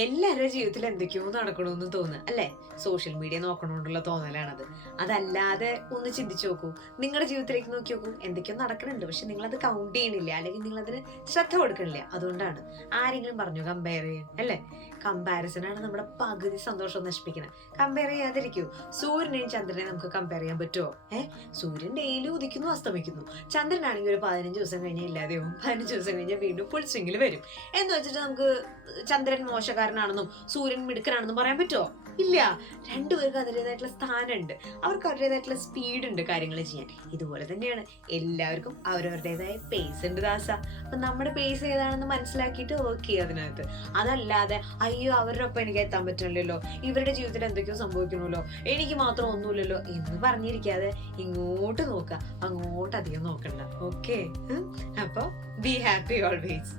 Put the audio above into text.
എല്ലാവരുടെ ജീവിതത്തിൽ എന്തൊക്കെയോ നടക്കണമെന്ന് തോന്നുക അല്ലെ? സോഷ്യൽ മീഡിയ നോക്കണോണ്ടുള്ള തോന്നലാണത്. അതല്ലാതെ ഒന്ന് ചിന്തിച്ചു നോക്കൂ. നിങ്ങളുടെ ജീവിതത്തിലേക്ക് നോക്കി നോക്കൂ. എന്തൊക്കെയോ നടക്കുന്നുണ്ട്, പക്ഷെ നിങ്ങൾ അത് കൗണ്ട് ചെയ്യണില്ല, അല്ലെങ്കിൽ നിങ്ങൾ അതിന് ശ്രദ്ധ കൊടുക്കണില്ല. അതുകൊണ്ടാണ്. ആരെങ്കിലും പറഞ്ഞു കമ്പയർ ചെയ്യാൻ അല്ലെ? കമ്പാരിസൺ ആണ് നമ്മുടെ പകുതി സന്തോഷം നശിപ്പിക്കുന്നത്. കമ്പയർ ചെയ്യാതിരിക്കൂ. സൂര്യനെയും ചന്ദ്രനെയും നമുക്ക് കമ്പയർ ചെയ്യാൻ പറ്റുമോ? സൂര്യൻ ഡെയിലി ഉദിക്കുന്നു അസ്തമിക്കുന്നു. ചന്ദ്രനാണെങ്കിൽ ഒരു 15 ദിവസം കഴിഞ്ഞാൽ ഇല്ലാതെയാവും. 15 ദിവസം കഴിഞ്ഞാൽ വീണ്ടും ഫുൾ സ്വിംഗിൽ വരും. എന്ന് വെച്ചിട്ട് നമുക്ക് ചന്ദ്രൻ മോശക്കാരനാണെന്നും സൂര്യൻ മിടുക്കനാണെന്നും പറയാൻ പറ്റുമോ? ഇല്ല. രണ്ടുപേർക്ക് അതിൻ്റെതായിട്ടുള്ള സ്ഥാനമുണ്ട്, അവർക്ക് അവരുടേതായിട്ടുള്ള സ്പീഡ് ഉണ്ട് കാര്യങ്ങൾ ചെയ്യാൻ. ഇതുപോലെ തന്നെയാണ് എല്ലാവർക്കും അവരവരുടേതായ പേസ് ഉണ്ട് ദാസ. അപ്പൊ നമ്മുടെ പേസ് ഏതാണെന്ന് മനസ്സിലാക്കിയിട്ട് വർക്ക് ചെയ്യുക അതിനകത്ത്. അതല്ലാതെ അയ്യോ അവരുടെ ഒപ്പം എനിക്ക് എത്താൻ പറ്റില്ലല്ലോ, ഇവരുടെ ജീവിതത്തിൽ എന്തൊക്കെയോ സംഭവിക്കണമല്ലോ, എനിക്ക് മാത്രം ഒന്നുമില്ലല്ലോ എന്ന് പറഞ്ഞിരിക്കാതെ ഇങ്ങോട്ട് നോക്കുക, അങ്ങോട്ട് അധികം നോക്കണ്ട. ഓക്കെ? അപ്പൊ ബി ഹാപ്പി ഓൾവേസ്.